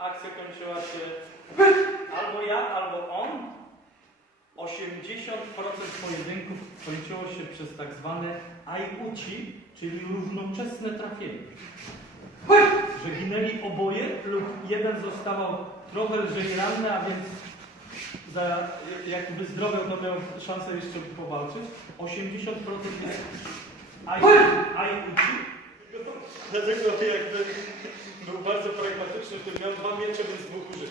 akcja kończyła się albo ja, albo on. 80% pojedynków kończyło się przez tak zwane aiuci, czyli równoczesne trafienie. Że ginęli oboje lub jeden zostawał trochę lżej ranny, a więc jakby zdrowiał, to miał szansę jeszcze powalczyć. 80% jest aiuci. Dlatego jakby był bardzo pragmatyczny, który miał 2 miecze, więc 2 użył.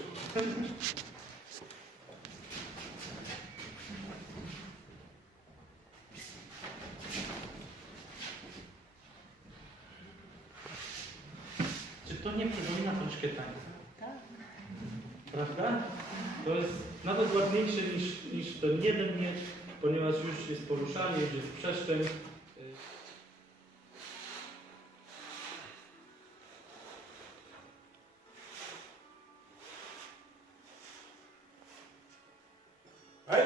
Czy to nie przypomina troszkę tańca? Tak. Prawda? To jest nawet ładniejsze niż ten jeden miecz, ponieważ już jest poruszanie, już jest przestrzeń. Hej!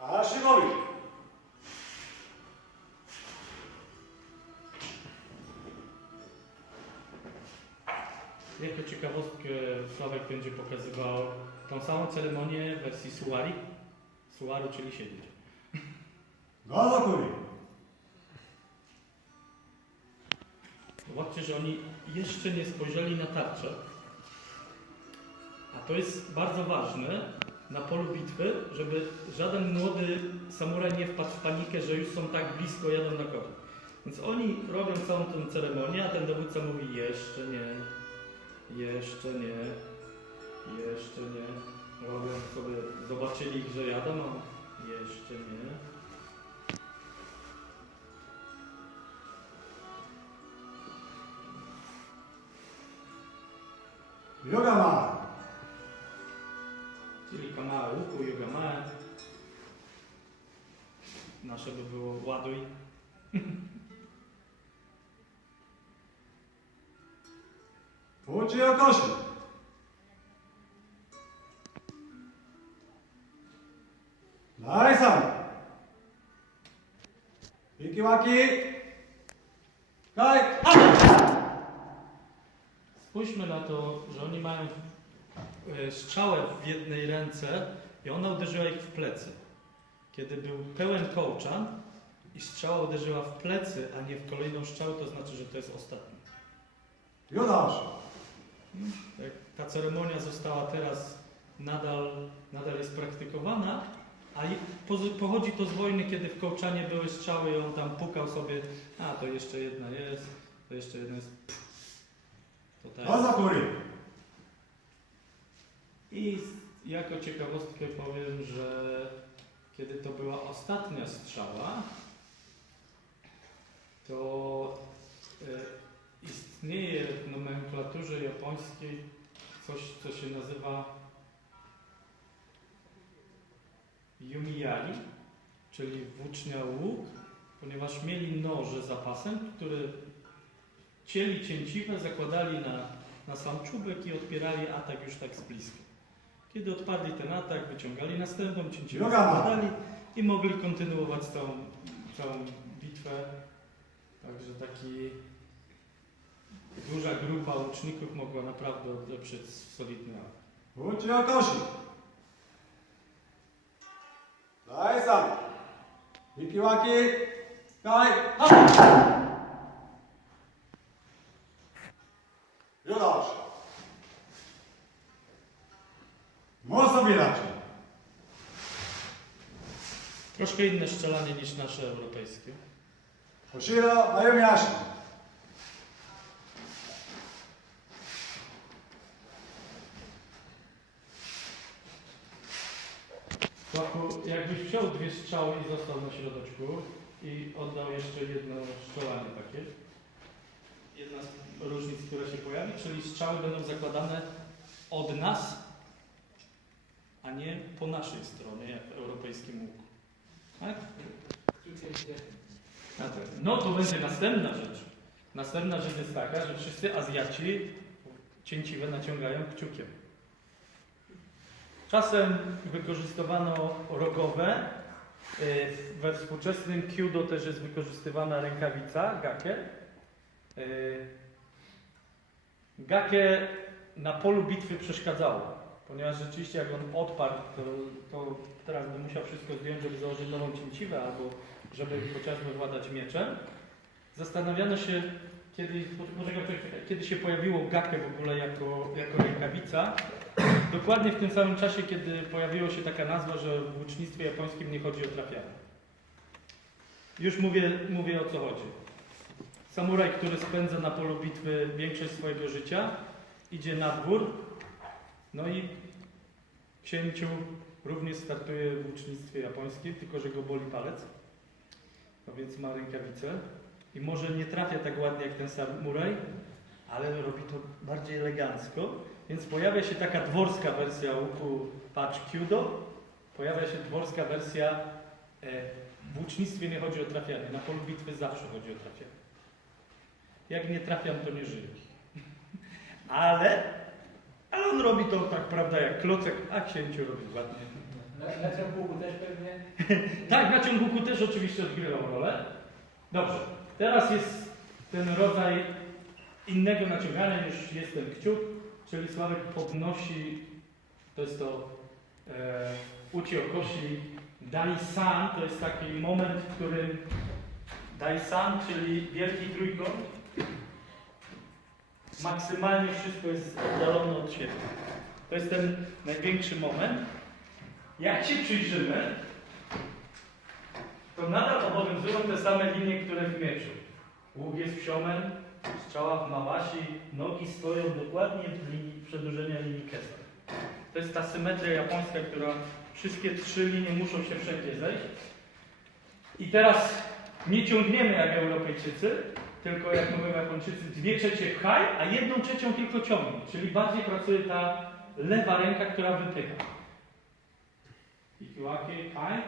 A Szymowi! Jako ciekawostkę Sławek będzie pokazywał tą samą ceremonię w wersji Suwari. Suwaru, czyli siedzieć. Gotowy! Zobaczcie, że oni jeszcze nie spojrzeli na tarczę. A to jest bardzo ważne na polu bitwy, żeby żaden młody samuraj nie wpadł w panikę, że już są tak blisko, jadą na kogoś. Więc oni robią całą tę ceremonię, a ten dowódca mówi jeszcze nie, jeszcze nie, jeszcze nie. Robią sobie, zobaczyli, że jadą, a jeszcze nie. Yoga ma! Czyli kamae łuku, yugamae. Nasze by było ładuj. Uchi okoshi! Nai-san! Ikiwaki! Kai! Spójrzmy na to, że oni mają strzałę w jednej ręce i ona uderzyła ich w plecy. Kiedy był pełen kołczan i strzała uderzyła w plecy, a nie w kolejną strzałę, to znaczy, że to jest ostatni. Yodashi! Ta ceremonia została teraz nadal jest praktykowana, a pochodzi to z wojny, kiedy w kołczanie były strzały i on tam pukał sobie, a to jeszcze jedna jest, to jeszcze jedna jest. To tak. Hazakuri! I jako ciekawostkę powiem, że kiedy to była ostatnia strzała, to istnieje w nomenklaturze japońskiej coś, co się nazywa yumiyari, czyli włócznia łuk, ponieważ mieli noże zapasem, które cięli cięciwe, zakładali na sam czubek i odpierali atak już tak z bliska. Kiedy odpadli ten atak, wyciągali następną cięciwę, zakładali i mogli kontynuować całą bitwę. Także taki duża grupa łuczników mogła naprawdę odeprzeć solidny atak. Uchi okoshi! Nai-san! Ikiwaki! Kai! Yodashi! Mosobidachi! Troszkę inne strzelanie niż nasze europejskie. Hoshiro Ayumiashi! Sławku, jakbyś wziął 2 strzały i został na środeczku i oddał jeszcze jedno strzelanie takie. Jedna z różnic, która się pojawi, czyli strzały będą zakładane od nas, a nie po naszej stronie, jak w europejskim łuku. Tak? No to będzie następna rzecz. Następna rzecz jest taka, że wszyscy Azjaci cięciwe naciągają kciukiem. Czasem wykorzystywano rogowe. We współczesnym Kyudo też jest wykorzystywana rękawica, gake. Gake na polu bitwy przeszkadzało, ponieważ rzeczywiście jak on odparł, to teraz by musiał wszystko zdjąć, żeby założyć nową cięciwę, albo żeby chociażby władać mieczem. Zastanawiano się, kiedy się pojawiło gake w ogóle jako rękawica. Dokładnie w tym samym czasie, kiedy pojawiła się taka nazwa, że w łucznictwie japońskim nie chodzi o trafianie. Już mówię o co chodzi. Samuraj, który spędza na polu bitwy większość swojego życia, idzie na dwór, no i księciu również startuje w łucznictwie japońskim, tylko że go boli palec, no więc ma rękawicę i może nie trafia tak ładnie jak ten samuraj, ale robi to bardziej elegancko, więc pojawia się taka dworska wersja łuku Pachikyudo, pojawia się dworska wersja w łucznictwie nie chodzi o trafianie, na polu bitwy zawsze chodzi o trafianie. Jak nie trafiam, to nie żyję. Ale on robi to tak, prawda, jak klocek, a księciu robi ładnie. Na ciągu też pewnie? Tak, na ciągu też oczywiście odgrywał rolę. Dobrze, teraz jest ten rodzaj innego naciągania niż jest ten kciuk, czyli Sławek podnosi, to jest to uchi okoshi Dai-san, to jest taki moment, w którym Dai-san, czyli wielki trójkąt, maksymalnie wszystko jest oddalone od siebie. To jest ten największy moment. Jak się przyjrzymy, to nadal obowiązują te same linie, które w mieczu. Łuk jest w siomen, strzała w mawasi, nogi stoją dokładnie w linii przedłużenia linii kesa. To jest ta symetria japońska, która wszystkie trzy linie muszą się wszędzie zejść. I teraz nie ciągniemy jak Europejczycy, tylko jak mówią Japończycy, 2/3 pchaj, a 1/3 tylko ciągnie. Czyli bardziej pracuje ta lewa ręka, która wypycha. Ikiwake, kai.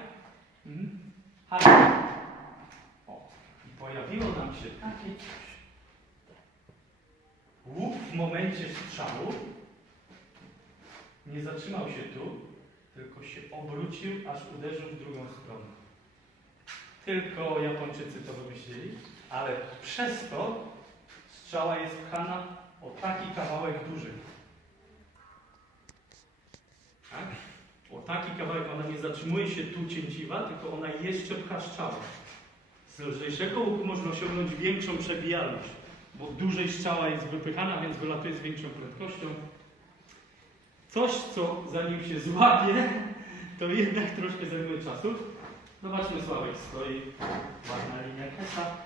O, i pojawiło nam się takie coś. Łuk w momencie strzału nie zatrzymał się tu, tylko się obrócił, aż uderzył w drugą stronę. Tylko Japończycy to wymyślili, ale przez to strzała jest pchana o taki kawałek duży. Tak? O taki kawałek, ona nie zatrzymuje się tu cięciwa, tylko ona jeszcze pcha strzałę. Z lżejszego łuku można osiągnąć większą przebijalność, bo dłużej strzała jest wypychana, więc wylatuje z większą prędkością. Coś, co zanim się złapie, to jednak troszkę zajmuje czasu. Zobaczmy, Sławek stoi, ładna linia kesa.